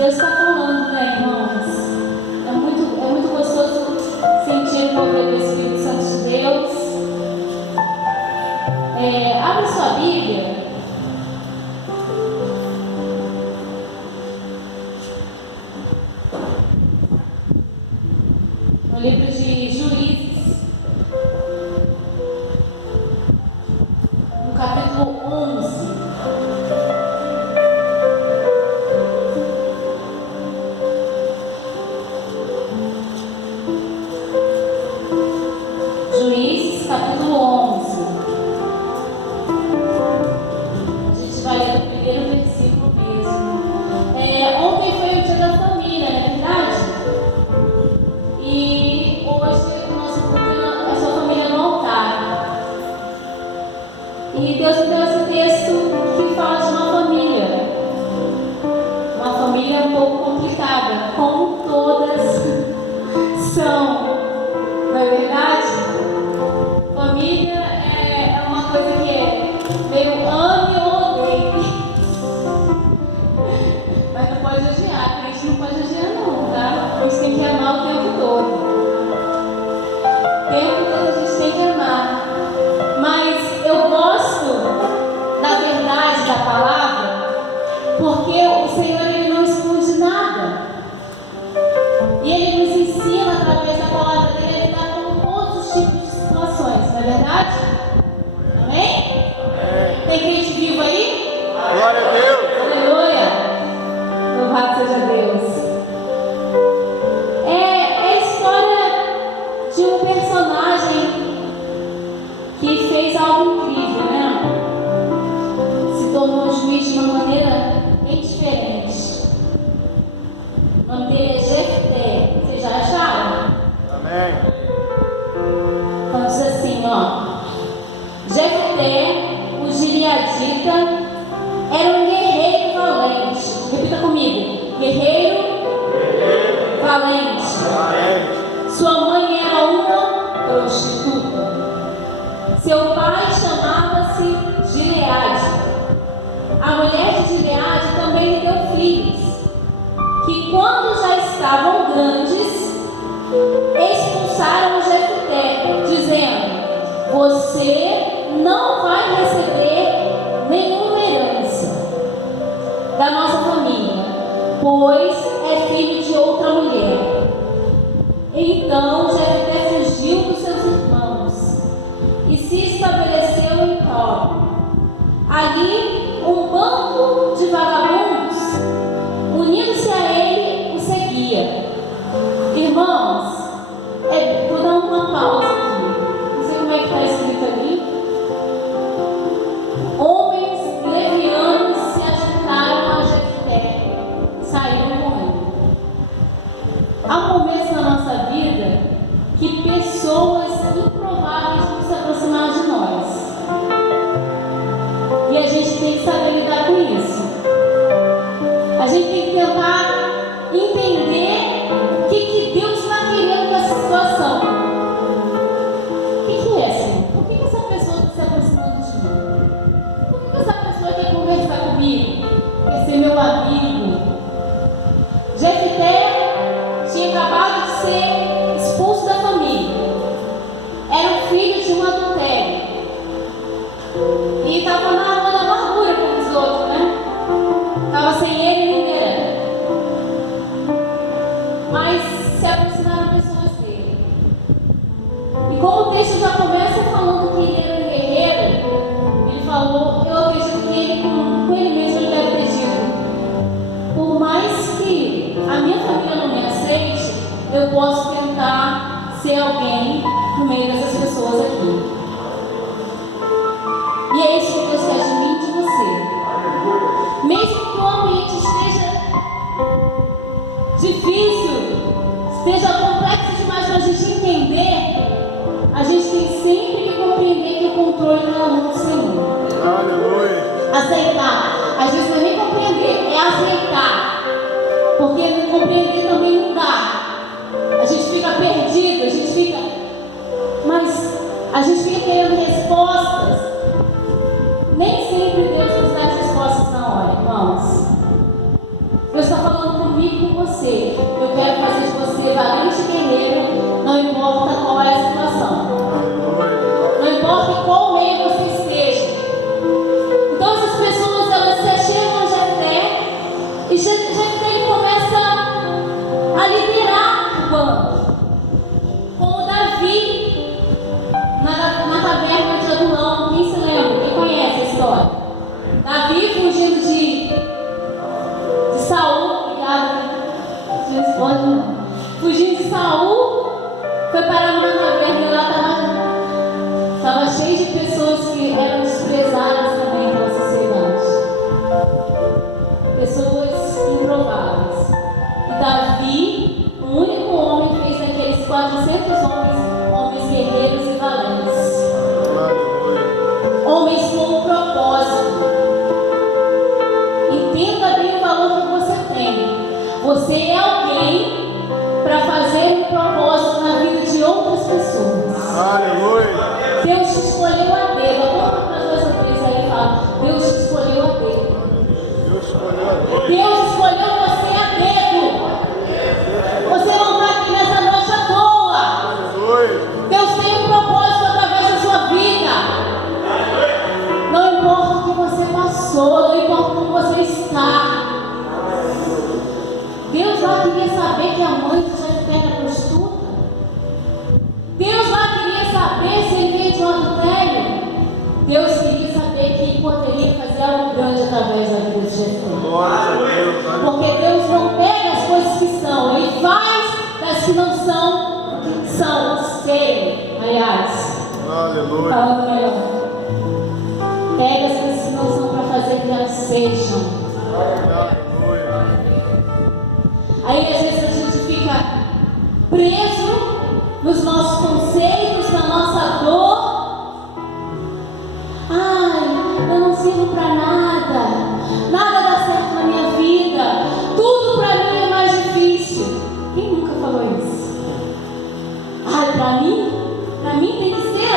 Deus está falando, né, irmãos? É muito gostoso sentir o poder do Espírito Santo de Deus. Abra sua Bíblia. No livro de Juízes, no capítulo 11. Juízes, capítulo 11. A gente vai ler o primeiro versículo mesmo. Ontem foi o dia da família, não é verdade? E hoje o nosso culto é a sua família no altar. E Deus me deu esse texto que fala de uma família. Uma família um pouco complicada, como todas são, não é verdade? Família é uma coisa que é meio ame ou odeie. Mas não pode odiar, a gente não pode odiar não, tá? A gente tem que amar o tempo todo. O tempo todo a gente tem que amar. Mas eu gosto da verdade da palavra, porque o Senhor ele não esconde nada. E Ele nos ensina através da palavra dele a lidar com todos os tipos de situações, não é verdade? Amém? Tem crente vivo aí? Glória a Deus! Aleluia! Louvado seja Deus! É a história de um personagem que fez algo incrível, né? Se tornou juiz de uma maneira bem diferente. O nome dele é Jefté. Vocês já acharam? Amém. Então diz assim, ó. Jefté, o gileadita, era um guerreiro valente. Repita comigo. Guerreiro valente. Amém. Sua mãe era uma prostituta. Seu pai chamava-se Gileade. A mulher de Gileade também lhe deu filhos, que quando já estavam grandes, expulsaram Jefté, dizendo: você não vai receber nenhuma herança da nossa família, pois é filho de outra mulher. Então Jefté fugiu dos seus irmãos e se estabeleceu em Tob. Ali um bando de vagabundos, unindo-se a ele, o seguia. Irmãos, vou dar uma pausa aqui. Não sei como é que está escrito ali. Homens levianos se ajuntaram a Jefté e saíram com ele. Há momentos na nossa vida que pessoas improváveis vão se aproximar de nós. E a gente tem que saber lidar com isso. A gente tem que tentar entender o que Deus está querendo com essa situação. O que é, Senhor? Por que essa pessoa está se aproximando de mim? Por que essa pessoa quer conversar comigo? Quer ser meu amigo? Jefté tinha acabado de ser expulso da família. Era o filho de um adultério. E estava na rua da amargura como os outros, né? Estava sem ele nem era. Mas se aproximaram pessoas dele. E como o texto já começa falando que ele era um guerreiro, ele falou, eu acredito que ele com ele mesmo ele deve ter dito: por mais que a minha família não me aceite, eu posso tentar ser alguém no meio dessas pessoas aqui. E é isso que Deus quer de mim e de você. Mesmo que o ambiente esteja difícil, esteja complexo demais para a gente entender, a gente tem sempre que compreender que o controle não é na mão do Senhor. Aleluia. Aceitar. Às vezes não é nem compreender, é aceitar. Porque não compreender também não dá. A gente fica perdido, mas a gente fica querendo respostas. Nem sempre Deus nos dá as respostas na hora, irmãos. Deus está falando comigo. você. Eu quero fazer de você valente guerreiro, não importa qual é a situação. Não importa em qual meio você esteja. Então essas pessoas, elas se chegam a Jefté, e Jefté começa a liderar o bando. Como Davi, na caverna de Adulão. Quem se lembra? Quem conhece a história? Davi fugindo de Saul, fugindo de Saul, foi parar numa caverna e lá estava cheio de pessoas que eram desprezadas também pela sociedade. Pessoas improváveis. E Davi, o único homem, fez daqueles 400 homens guerreiros e valentes. Homens com um propósito. Entenda bem o valor que você tem. Você é alguém para fazer um propósito na vida de outras pessoas. Aleluia. Deus te escolheu a dedo. Aponta para 2 ou 3 aí e fala: Deus te escolheu a dedo. Deus escolheu você a dedo. Você não está aqui nessa noite à toa. Deus tem um propósito através da sua vida. Não importa o que você passou, não importa como você está. Deus lá queria saber que a mãe de Jefté era prostituta. Deus lá queria saber se ele veio de um adultério. Deus queria saber que poderia fazer algo grande através da vida de Jefté. Porque Deus não pega as coisas que são, Ele faz das que não são, que são, serem, aliás. Aleluia. Falando melhor. Pega as coisas que não são para fazer que elas sejam. Aí às vezes a gente fica preso nos nossos conceitos, na nossa dor. Ai, eu não sirvo para nada. Nada dá certo na minha vida. Tudo para mim é mais difícil. Quem nunca falou isso? Ai, para mim tem que ser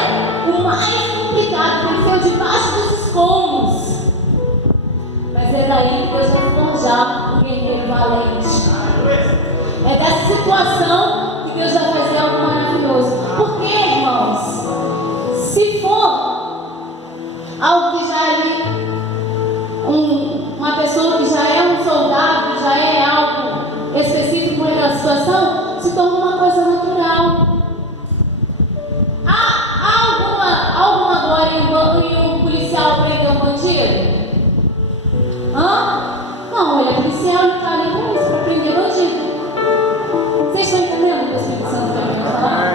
o mais complicado, tem que ser o de baixo dos escombros. Mas é daí que Deus vai forjar um guerreiro valente. É dessa situação que Deus vai fazer algo maravilhoso. Porque, irmãos, se for algo que já é uma pessoa que já é um soldado, que já é algo específico naquela situação, se torna uma coisa natural. Há alguma glória em um policial prender um bandido? Não, ele é policial, ele está ali para isso, para prender bandido. Vocês estão entendendo o que o Espírito Santo está querendo falar?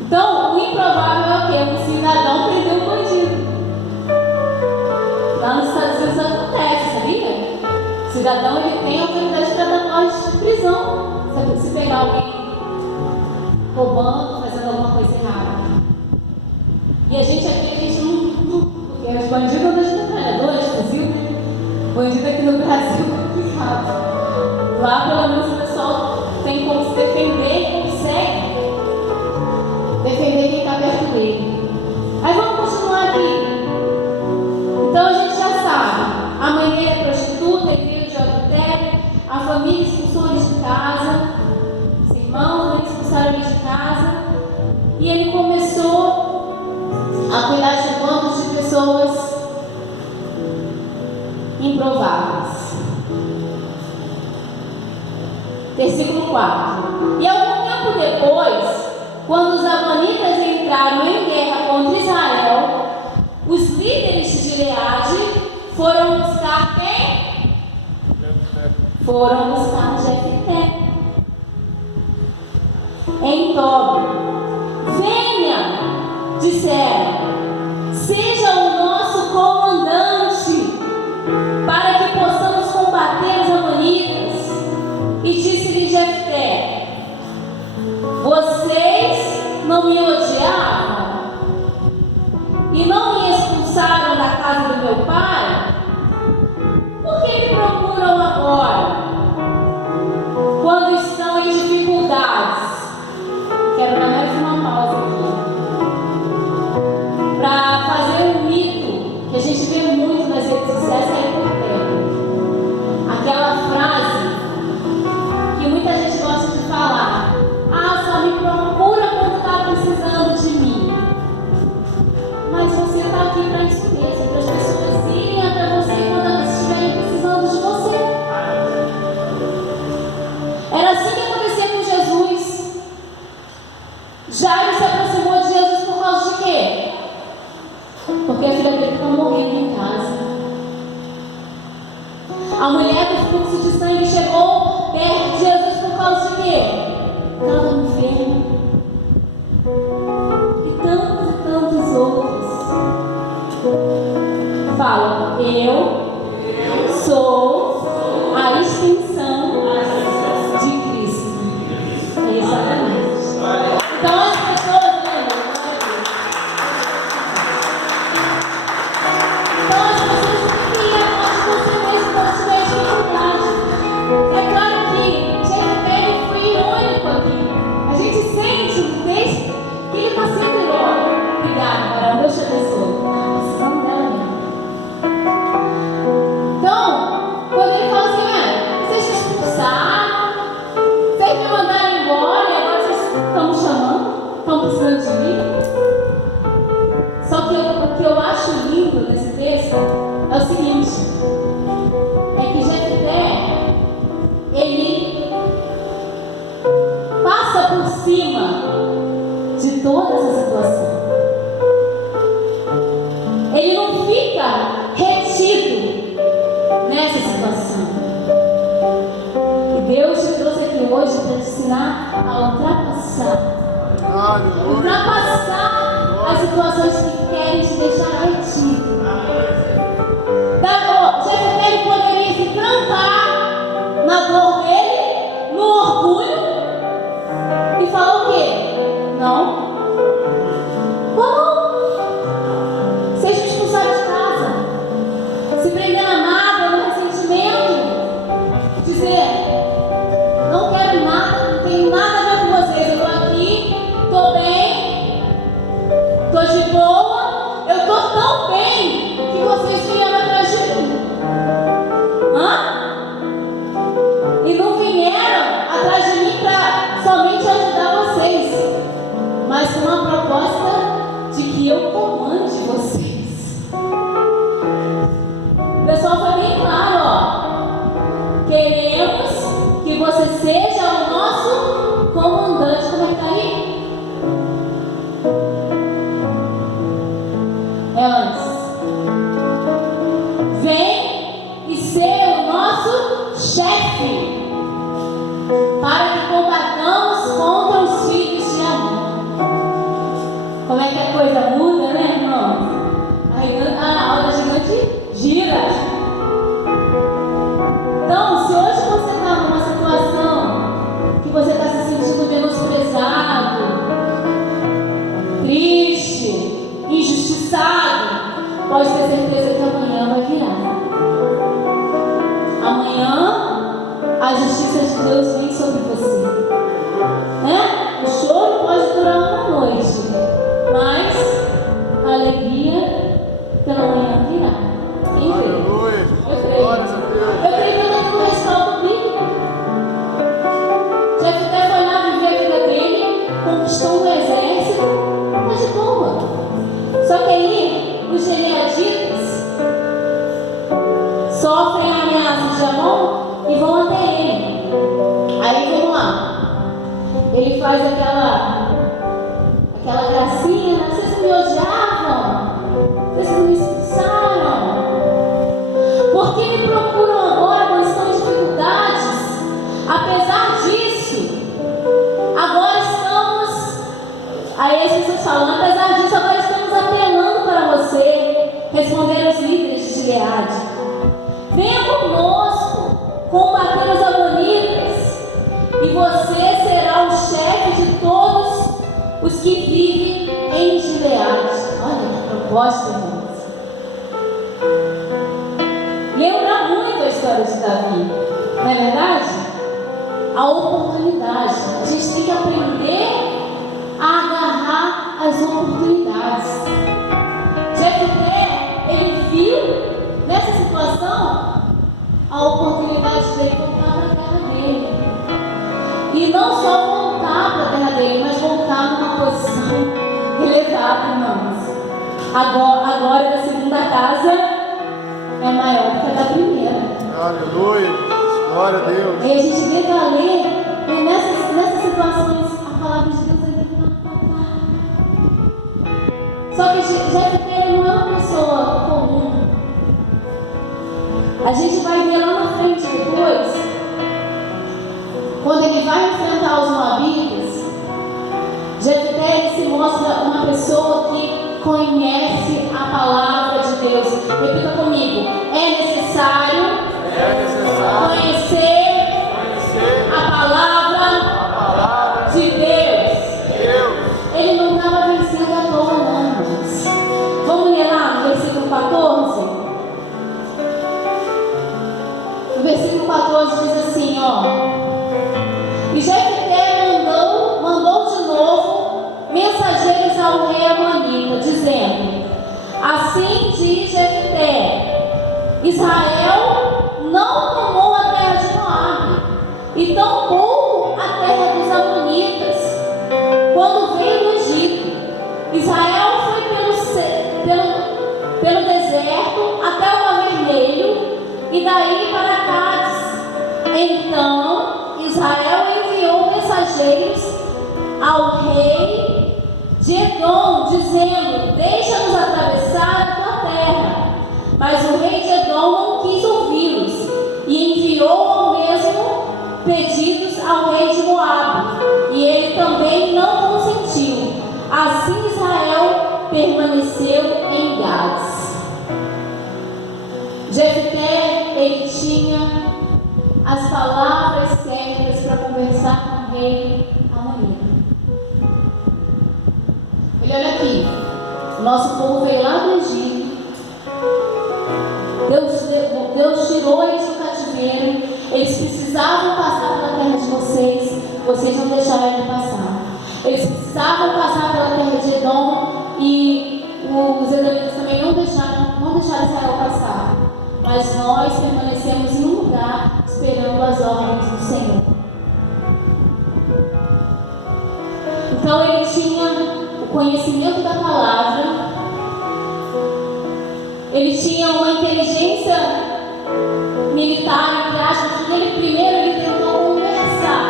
Então, o improvável é o quê? Um cidadão prender um bandido. Lá nos Estados Unidos acontece, sabia? O cidadão, ele tem autoridade para dar ordem de prisão. Se pegar alguém roubando, fazendo alguma coisa errada. E a gente aqui, porque os bandidos andam de metralhadores, fuzil, né? Bandido aqui no Brasil, sabe? Lá pelo menos o pessoal tem como se defender, consegue defender quem está perto dele. Aí vamos continuar aqui. Então a gente já sabe, a mãe dele é prostituta, ele veio de adultério, a família expulsou ele de casa, os irmãos dele expulsaram ele de casa, e ele começou a cuidar de bandos de pessoas improváveis. Versículo 4. E algum tempo depois, quando os amonitas entraram em guerra contra Israel, os líderes de Gileade foram buscar quem? Foram buscar Jefté em Tob. Venha, disseram, seja o nosso comandante, para que possamos combater os amonitas. E disse-lhe Jefté: vocês não me odiavam e não me expulsaram da casa do meu pai? Por que me procuram agora, quando estão em dificuldades? Quero dar mais uma pausa aqui. toda essa situação. Ele não fica retido nessa situação. E Deus te trouxe aqui hoje para te ensinar a ultrapassar. Ultrapassar as situações que querem te deixar retido. Jefté poderia se trancar na dor dele, no orgulho, e falar o quê? Não. Como? Seja expulsado de casa, se prender na mágoa, no ressentimento, dizer: não quero nada, não tenho nada a ver com vocês, eu estou aqui, estou bem, estou de boa, eu estou tão bem que vocês vieram atrás de mim. E não vieram atrás de mim para somente ajudar vocês, mas com uma proposta de que eu comande vocês. O pessoal foi bem claro, ó. Queremos que você seja o nosso comandante. Como é que tá aí? É antes. Vem e ser o nosso chefe, para que combatamos contra os filhos de Amon. Como é que a coisa muda, né, irmãos? A roda gigante gira. Então, se hoje você está numa situação que você está se sentindo menosprezado, triste, injustiçado, pode ter certeza que amanhã vai virar. Amanhã a justiça de Deus vem sobre você, né? O choro pode durar uma noite, mas a alegria pela manhã virá. Quem crê? Eu creio. Eu creio que eu estou no respaldo bíblico. Jefté foi lá viver a vida dele, conquistou um exército, mas de boa. Só que aí os gileaditas sofrem ameaças de Amon e vão até ele. Aí vamos lá. Ele faz aquela gracinha, né? Vocês me odiavam, vocês me expulsaram. Por que me procuram agora quando estão em dificuldades? Apesar disso, agora estamos. Aí as pessoas falam: apesar disso, agora estamos apelando para você. Responderam os líderes de Gileade: venha conosco combater os amonitas, e você será o chefe de todos os que vivem em Gileade. Olha que proposta, irmãos. Lembra muito a história de Davi, não é verdade? A oportunidade. A gente tem que aprender a agarrar as oportunidades. Jefté, ele viu nessa situação a oportunidade dele voltar para a terra dele. E não só voltar para a terra dele, mas voltar numa posição elevada, irmãos. A glória da segunda casa é maior do que a da primeira. Aleluia. Glória a Deus. E a gente vê valer, e nessas situações a palavra de Deus é muito. Só que Jefté não é uma pessoa comum. A gente vai ver lá na frente depois, quando ele vai enfrentar os moabitas, Jefté ele se mostra uma pessoa que conhece a palavra de Deus. Repita comigo: é necessário conhecer a palavra de Deus. Ele não estava vencendo à toa, não, irmãos. Vamos ler lá no versículo 14? O versículo 14 diz assim, ó: e Jefté mandou de novo mensageiros ao rei amonita, dizendo: assim diz Jefté, Israel não tomou a terra de Moabe, e tampouco a terra dos amonitas, quando veio do Egito. Israel foi pelo deserto até o Mar Vermelho, e daí para Cádiz. Então Israel enviou mensageiros ao rei de Edom, dizendo: deixa-nos atravessar a tua terra. Mas o rei de Edom não quis ouvi-los e enviou ao mesmo pedidos ao rei de Moabe, e ele também não consentiu. Assim Israel permaneceu em Gades. Jefté, ele tinha as palavras certas para conversar com o rei amonita. Ele, olha aqui, o nosso povo veio lá do Egito, Deus tirou eles do cativeiro, eles precisavam passar pela terra de vocês, vocês não deixaram ele passar. Eles precisavam passar pela terra de Edom e os edomitas também não deixaram Israel passar. Mas nós permanecemos em um lugar esperando as ordens do Senhor. Então ele tinha o conhecimento da palavra, ele tinha uma inteligência militar, entre aspas, que ele tentou conversar.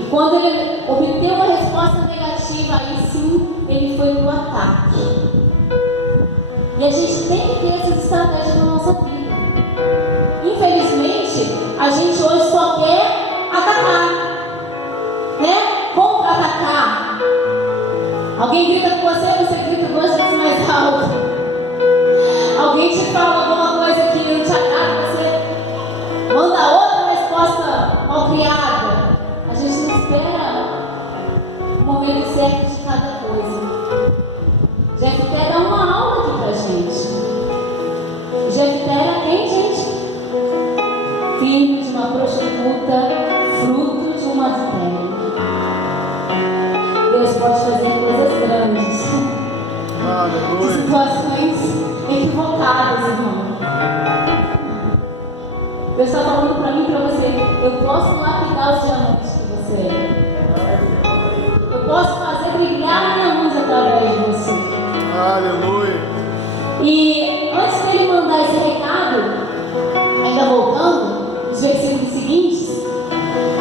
E quando ele obteve uma resposta negativa, aí sim ele foi para o ataque. E a gente tem que ter essas estratégias na nossa vida. Infelizmente, a gente hoje só quer atacar, né? Como atacar? Alguém grita com você, você grita 2 vezes mais alto. Alguém te fala alguma coisa que não te agrada, você manda outra resposta malcriada. A gente não espera o momento certo de cada coisa. Jefté dá uma aula aqui pra gente. Jefté era quem, gente? Filho de uma prostituta, fruto de um adultério. Deus pode fazer coisas grandes. Aleluia. Situações equivocadas, irmão. Deus está falando para mim e para você: eu posso lapidar os diamantes que você é. Eu posso fazer brilhar minha luz através de você. Aleluia. E antes dele mandar esse recado, ainda voltando, os versículos seguintes,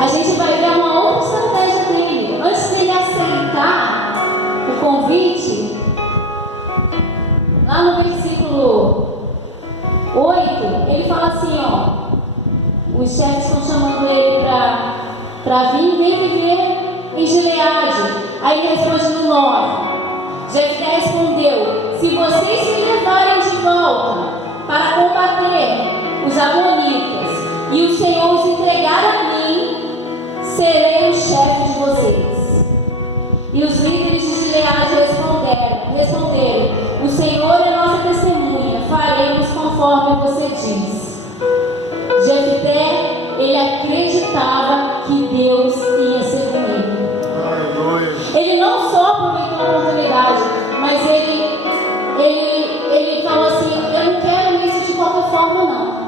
a gente vai ver uma outra estratégia dele. Antes dele aceitar o convite, lá no versículo 8, ele fala assim, ó: os chefes estão chamando ele para vir, vem viver em Gileade. Aí ele responde no 9. Jefté respondeu: se vocês me levarem de volta para combater os amonitas e o Senhor os entregar a mim, serei o chefe de vocês. E os líderes de Gileade responderam: o Senhor é nossa testemunha, faremos conforme você diz. Jefté, ele acreditava que Deus ia ser com ele. Ele não só aproveitou a oportunidade, mas ele falou assim: eu não quero isso de qualquer forma, não.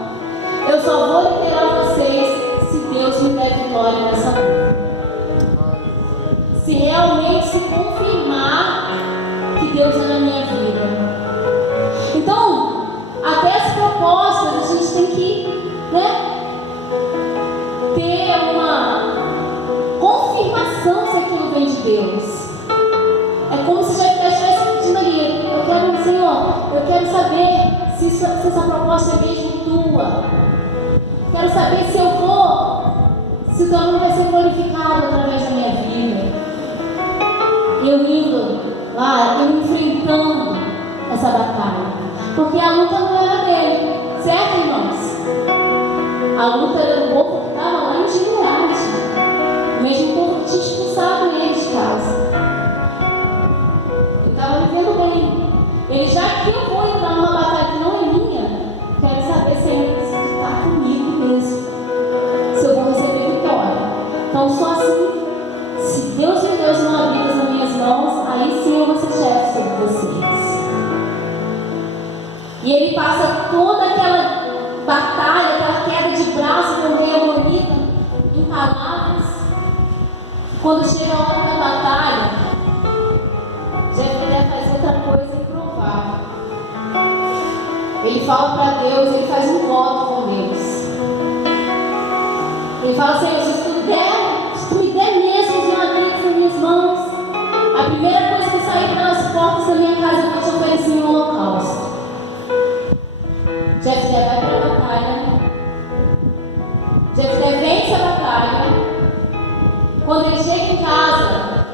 Eu só vou liberar vocês se Deus me der vitória nessa luta. Se realmente se confirmar que Deus é na minha vida. Então, até as propostas a gente tem que, ter uma confirmação se aquilo vem de Deus. É como se já estivesse pedindo ali: eu quero, Senhor, eu quero saber se essa proposta é mesmo tua. Quero saber se eu vou, se o teu nome vai ser glorificado através da minha vida. Eu indo lá, eu enfrentando essa batalha. Porque a luta não era dele, certo, irmãos? A luta era do povo que estava lá em Gileade. O mesmo povo que tinha expulsado ele de casa. Eu estava vivendo bem. Ele, já que eu vou entrar numa batalha que não é minha, quero saber se ele está comigo mesmo. Se eu vou receber vitória. Então, só assim, se Deus me deu uma vida nas minhas mãos, aí sim eu vou ser chefe sobre vocês. E ele passa toda aquela batalha, aquela queda de braço com o rei amonita, em palavras. Quando chega a hora da batalha, Jefté faz outra coisa improvável. Ele fala para Deus, ele faz um voto com Deus. Ele fala: Senhor, se tu me der mesmo os diamantes nas minhas mãos, a da minha casa eu vou te oferecer um holocausto. Jefté vai para a batalha. Jefté vence a batalha. Quando ele chega em casa,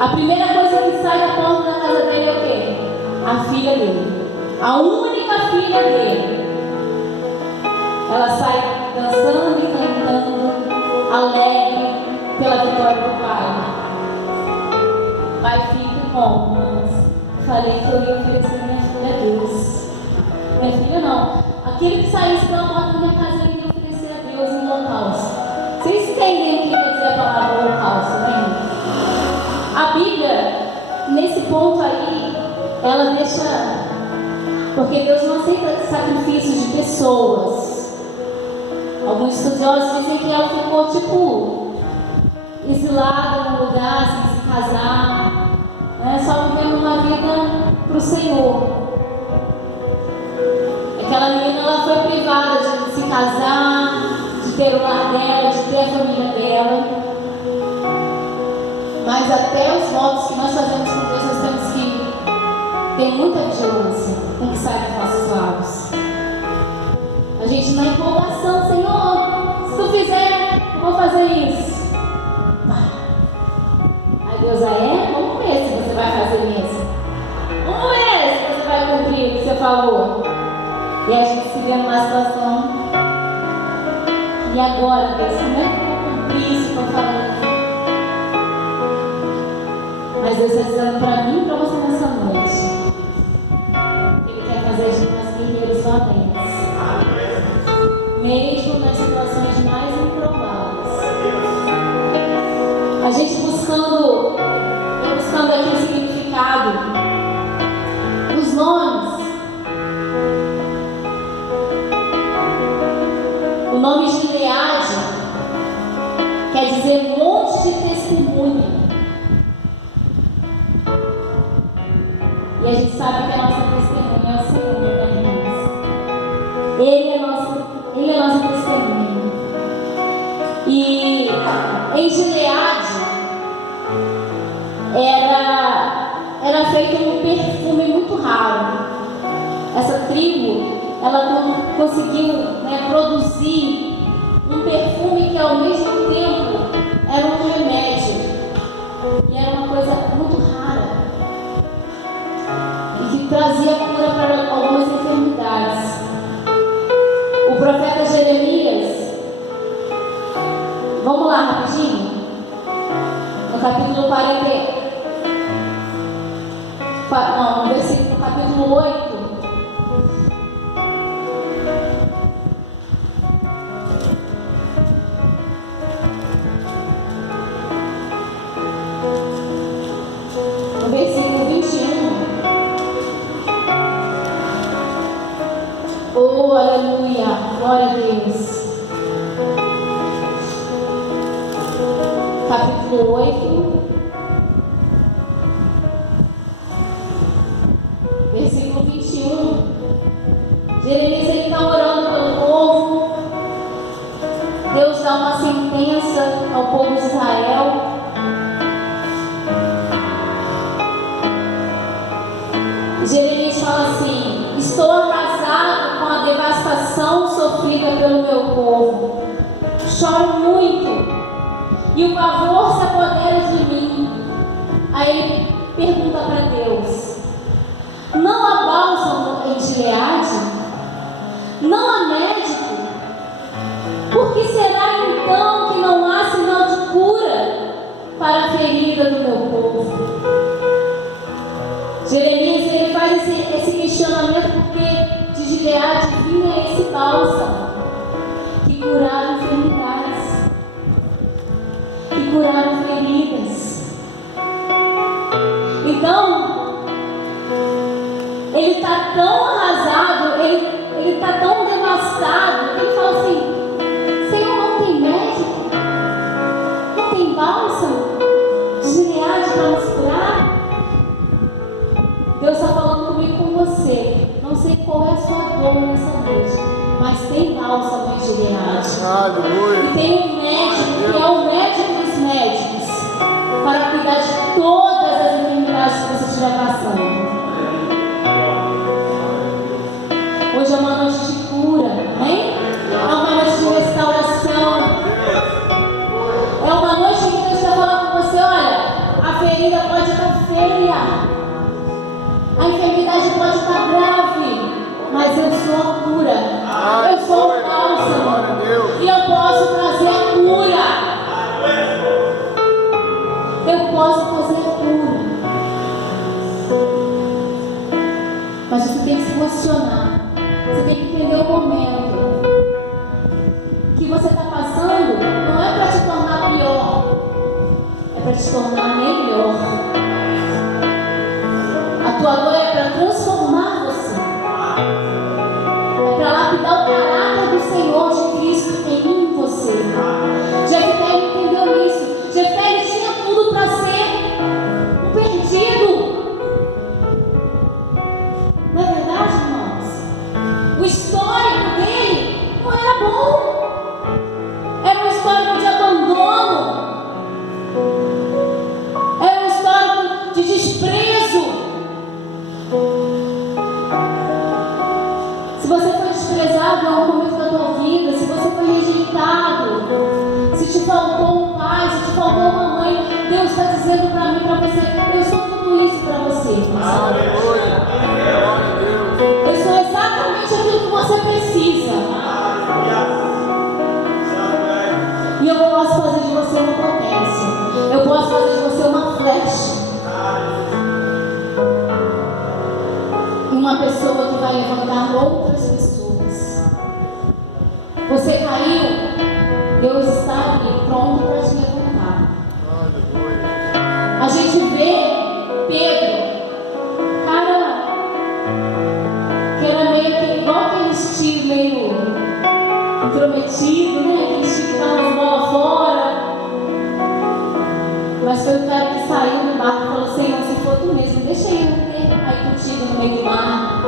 a primeira coisa que sai da porta da casa dele é o quê? A filha dele. A única filha dele. Ela sai dançando e cantando, alegre pela vitória do pai. Pai fica como? Falei que eu ia oferecer minha filha a Deus. Minha filha não. Aquele que saísse pela porta da minha casa, eu iria oferecer a Deus um holocausto. Vocês entendem o que quer dizer a palavra holocausto, né? A Bíblia, nesse ponto aí, ela deixa... Porque Deus não aceita sacrifícios de pessoas. Alguns estudiosos dizem que ela ficou tipo exilada num lugar sem se casar, né? Só vivendo uma vida para o Senhor. Aquela menina, ela foi privada de se casar, de ter o lar dela, de ter a família dela. Mas até os votos que nós fazemos com Deus, nós temos que ter muita vigilância com que sai dos nossos lábios. A gente na empolgação, Senhor, se tu fizer, eu vou fazer isso. Aí Deus, vamos ver se você vai fazer mesmo. Vamos ver se você vai cumprir o que você falou. E a gente se vê numa situação. E agora, Deus, como é que eu vou cumprir isso que eu falei? Mas Deus está dizendo para mim e para você nessa noite. Ele quer fazer a gente mais guerreiros valentes. Mesmo nas situações mais improváveis. A gente buscando aqui o significado dos nomes. O nome Gileade quer dizer monte de testemunha. E a gente sabe que a nossa testemunha é o Senhor, né, irmãos? Ele é nossa testemunha. E em Gileade era feito um perfume muito raro. Essa tribo, ela conseguiu, né, produzir um perfume que ao mesmo tempo era um remédio. E era uma coisa muito rara. E que trazia cura para algumas enfermidades. O profeta Jeremias, vamos lá rapidinho, no capítulo 40, no versículo capítulo 8, no versículo 21, oh, aleluia, glória a Deus. Capítulo 8, versículo 21. Jeremias, ele está orando pelo povo. Deus dá uma sentença ao povo de Israel. Jeremias fala assim: estou arrasado com a devastação sofrida pelo meu povo. Choro muito e o pavor se apodera de mim. Aí ele pergunta para Deus: não há bálsamo em Gileade? Não há médico? Por que será então que não há sinal de cura para a ferida do meu povo? Jeremias, ele faz esse questionamento porque de Gileade vinha esse bálsamo que curava enfermidades, que curava feridas. Então, ele está tão arrasado, ele está tão devastado, que ele fala assim: Senhor, não tem médico? Não tem bálsamo de Gileade para nos curar? Deus está falando comigo, com você. Não sei qual é a sua dor nessa noite, mas tem bálsamo em Gileade. Aleluia. E tem um médico que é o médico dos médicos para cuidar de todas as enfermidades que você estiver passando. está passando não é para te tornar pior, é para te tornar melhor. A tua dor é para transformar você, é para lapidar o caráter do Senhor de Cristo em você. Jefté entendeu isso. Jefté tinha tudo para ser um perdido. Não é verdade, irmãos? O histórico dele não era bom. Era um histórico de abandono. Era um histórico de desprezo. Se você foi desprezado em algum momento da tua vida, se você foi rejeitado, se te faltou um pai, se te faltou uma mãe, Deus está dizendo para mim, para você, eu sou tudo isso para você. Aleluia. Glória a Deus. Eu sou exatamente aquilo que você precisa. E eu posso fazer de você uma potência. Eu posso fazer de você uma flecha. Uma pessoa que vai levantar outras pessoas. Você caiu, Deus está ali pronto para te levantar. Aleluia. A gente vê Pedro, cara, que era meio que igual aquele estilo meio intrometido, né? Aquele estilo que dava as bolas fora. Mas foi o cara que saiu do barco e falou: Senhor, se for tu mesmo, deixa eu aí contigo no meio do mar.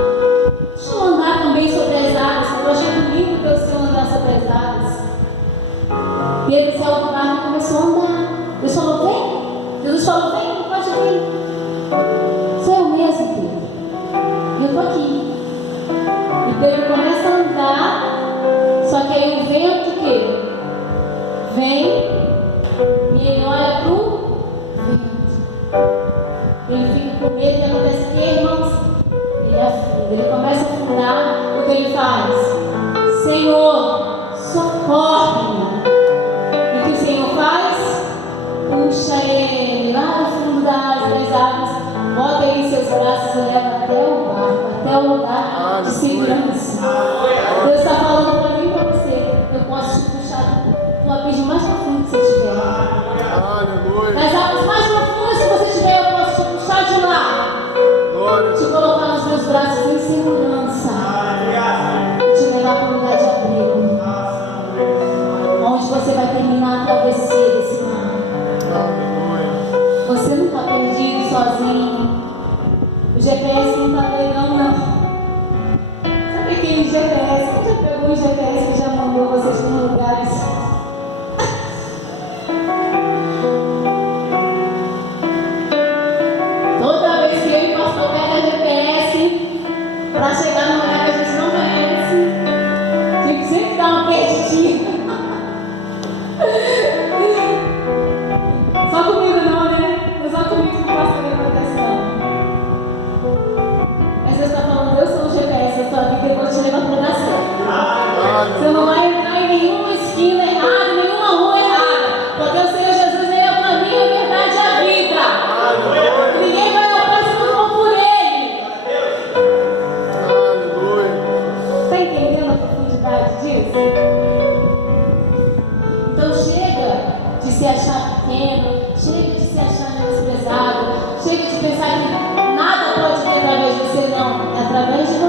Deixa eu andar também sobre as águas. Eu estou achando lindo que o Senhor andar sobre as águas. Pedro saiu do barco e começou a andar. Deus falou: vem. Jesus falou: vem, pode vir. Sou eu mesmo, Pedro. E eu estou aqui. E Pedro começa a andar. Só que aí o vento que vem e ele olha para o vento. Ele fica com medo. E acontece o que, irmãos? Ele afunda. Ele começa a afundar. O que ele faz? Senhor, socorre-me. E o que o Senhor faz? Puxa ele lá no fundo das águas, bota ele em seus braços e leva até o barco, até o lugar de segurança. Deus está falando para mim e para você: eu posso te puxar do abismo mais profundo que você tiver. Aleluia. Das águas mais profundas que você tiver, eu posso te puxar de lá. Glória. Te colocar nos meus braços em segurança. E te levar para um lugar de abrigo, onde você vai terminar a travessia desse mar. Aleluia. Você não está perdido sozinho. O GPS não está pegando, não. Sabe aquele GPS? Quem já pegou um GPS que já mandou vocês para lugares? Toda vez que eu e o pastor pega GPS para chegar num lugar que a gente não conhece, tipo, sempre dá uma perdidinha. Só comigo não, né? Não é só comigo que o pastor acontece, não. Mas Deus está falando: eu sou o GPS da sua vida, eu vou te levar para o lugar certo. Você não vai entrar em nenhuma esquina errada, em nenhuma rua errada, porque o Senhor Jesus, Ele é o caminho, a verdade e a vida. Ninguém vai ao Pai se não for por Ele. Aleluia. Está entendendo a profundidade disso? Então chega de se achar pequeno, chega de se achar menosprezado, chega de pensar que nada pode vir através de você, não, é através de você.